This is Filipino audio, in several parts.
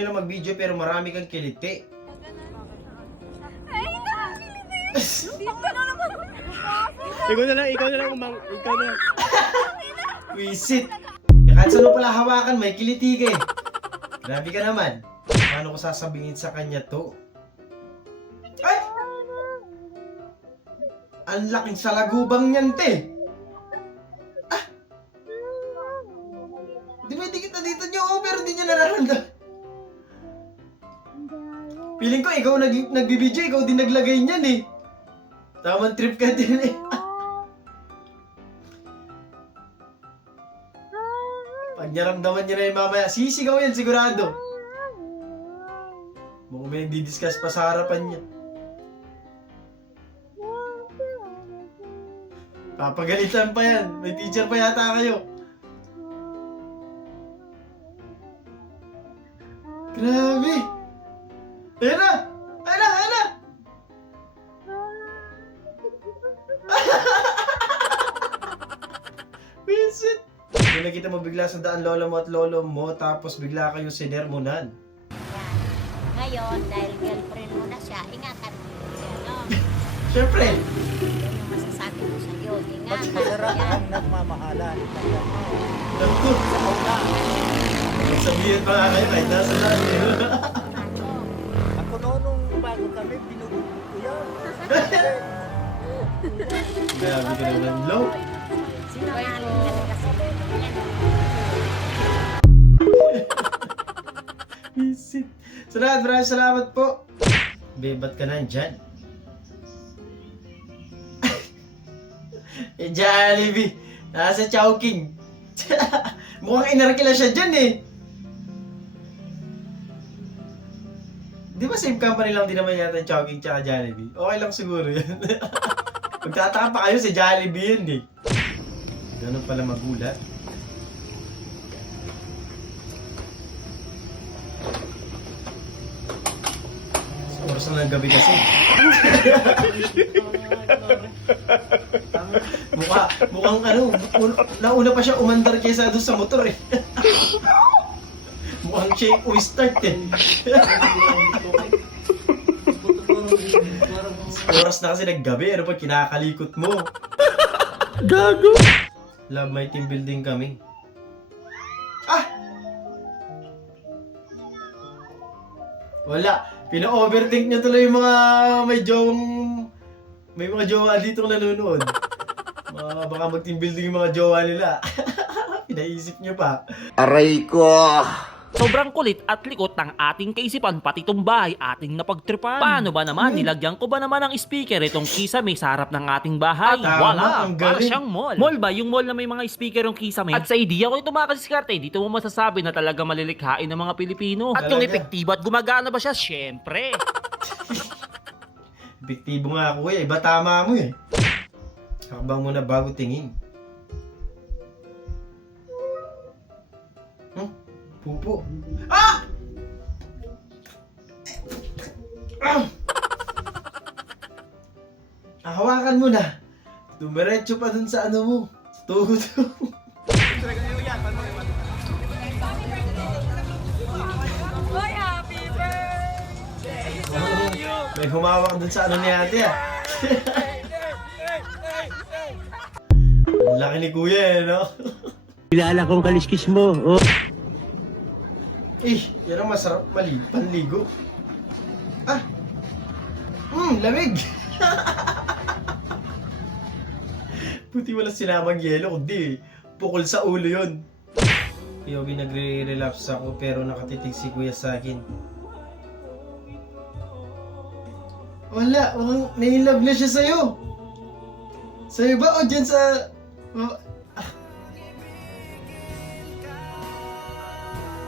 nyo lang mag-video pero marami kang kiliti. Ay, nakakiliti. Ikaw na lang, ikaw na lang. Wisit. Kahit saan mo pala hawakan, may kiliti ka eh. Grabe ka naman. Paano ko sasabihin sa kanya to? Ay! Ang laking salagubang niyan, te. Ah! Dumidikit na dito niyo, pero di niya nararamdaman. Feeling ko ikaw nagbibidyo, ikaw din naglagay niyan eh. Tamang trip ka din eh. Pag naramdaman niya na yung mamaya, sisigaw yan sigurado. Mukhang may nagdi-discuss pa sa harapan niya. Papagalitan pa yan. May teacher pa yata kayo. Grabe. Ayan na! Ayan na! Ayan na! Vincent! Kung nakita mo bigla sa daan lola mo at lolo mo, tapos bigla kayo sinermonan. Ngayon, dahil girlfriend mo na siya, ingatan mo siya, no? Siyempre! Yun yung masasabi ko sa'yo. Mas Ingatan masarap yan. ang nagmamahalan. Naku! Sabihin pa nga kayo kahit nasa daan eh. Ako noon nung bago kami, binubugbog ko yan. Grabe ka naman, low. Sinungaling ka na kasi. Visit. Salamat, maraming salamat po. Bebat ka na dyan. Eh, Jollibee. Nasa Chowking. Mukhang inarkila siya dyan eh. Di ba same company lang din naman yata yung Chowking tsaka Jollibee? Okay lang siguro yan. Magtataka pa kayo si Jollibee yun eh. Ganun pala magulat. Oras na ng gabi kasi. Mukhang ano, nauna pa siya umandar kaysa doon sa motor eh. Mukhang siya yung start eh. Oras na kasi naggabi, ano pa kinakalikot mo? Gago! Love my team building kami. Ah! Wala. Pina-overthink niya tuloy yung mga may mga jowa dito nanonood. Baka mag-team building yung mga jowa nila. Pinaisip niyo pa. Aray ko! Sobrang kulit at likot ng ating kaisipan pati itong bahay ating napagtripan. Paano ba naman? Nilagyan ko ba naman ng speaker itong kisame sa harap ng ating bahay? Tama, Wala, ang para galing. siyang mall. Mall ba? Yung mall na may mga speaker yung kisame? At sa idea ko ito mga kasiskarte, dito mo masasabi na talaga malilikhain ng mga Pilipino. At kung Talaga. epektibo at gumagana ba siya? Syempre. Epektibo nga ako eh. Iba tama mo eh. Hakbang muna bago tingin. Pupo. Ah! Ah! Hawakan mo na. Dumiretso pa dun sa ano mo. Sa tuhod mo. Boy, happy birthday! May humawak dun sa ano ni ate ah. Ang laki ni kuya eh, no? Kilala kong kaliskis mo. Oh. Yan ang masarap panligo. Ah! Lamig! Puti wala sinamang yelo, kundi pukol sa ulo yun. POV nagre-relapse ako pero nakatitig si kuya sa akin. Wala, nai-love na siya sa'yo. Sa'yo ba o dyan sa...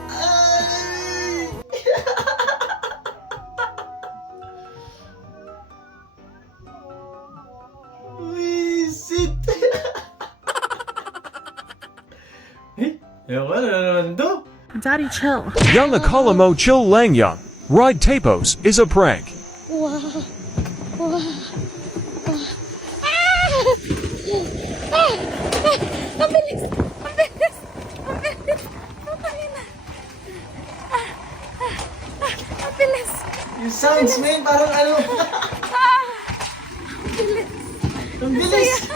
Ay! Wisit! Ewan ko, ano naman to? Daddy, chill. Young Akalamo Chill Langyang. Ride Tapos is a prank. Wow. Wow. Ang bilis! Ang bilis! Ang bilis! Ang bilis! sounds, man. Parang ano. Ang bilis.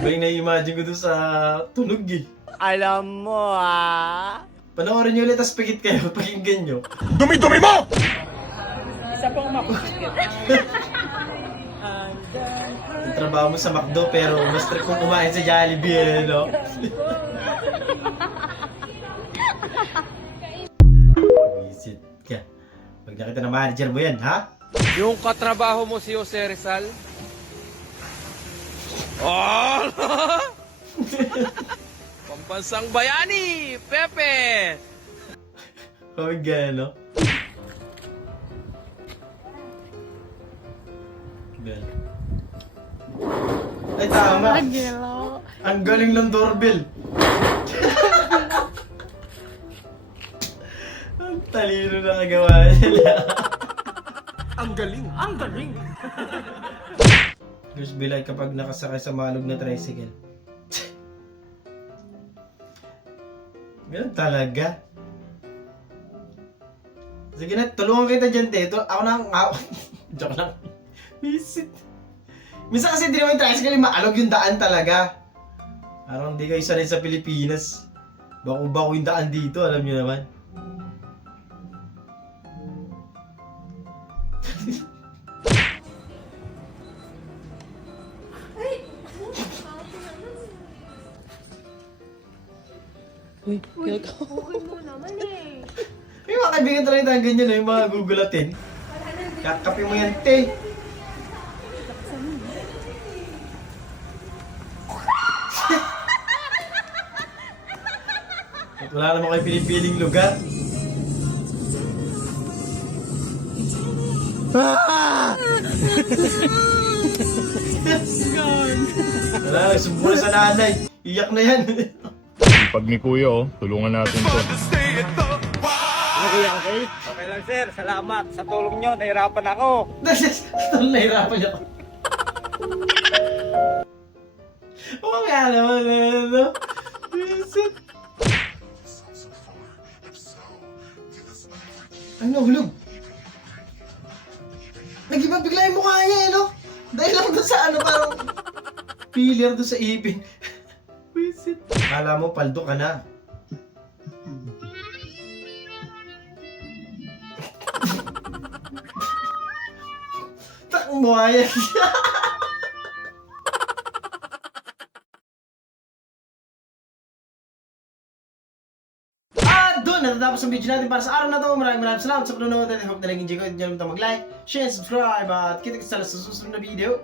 Iba yung na-imagine ko doon sa tunog eh. Alam mo Panoorin nyo ulit, tapos pigit kayo, pakinggan nyo. Dumi-dumi mo! Yung trabaho mo sa McDo, pero mas trip kong kumain sa Jollibee, eh, no? Visit ka. Pag nakita ng manager mo yan, ha? Yung katrabaho mo si Jose Rizal? Oh! Pambansang bayani, Pepe! Huwag gano. Bell. Ay, tama. Angelo. Ang galing ng doorbell. Ang talino na kagawa nila. Ang galing! Ang galing! There's be like kapag nakasakay sa malog na tricycle. Ganun talaga. Sige na, tulungan kita dyan, Teto. Ako na joke lang. Visit. Minsan kasi hindi naman yung tricycle, maalog yung daan talaga. Parang hindi kayo sanay sa Pilipinas. Bako-bako yung daan dito, alam niyo naman. May mga kaibigan talaga tayong ganyan, yung mga gugulatin. Kakapi mo yan, te. At wala naman kayo pinipiling lugar. Wala, nagsumbo na sa nanay. Iyak na yan. Pag ni Kuya, oh, tulungan natin to. Okay lang sir, salamat sa tulong nyo, nahirapan ako. Nahirapan ako. Oo nga naman, ano? Visit. Ay, nahulog. Nag-iba bigla yung mukha niya, no? Dahil lang doon sa ano, parang filler doon sa ipin. Visit. Kala mo, paldo ka na. Tak mukha yan. Doon, natatapos ang video natin para sa araw na to. Maraming salamat sa panonood at I hope na nag-enjoy ko. Hindi nyo mag-like, share, subscribe at kita-kita sa susunod na video.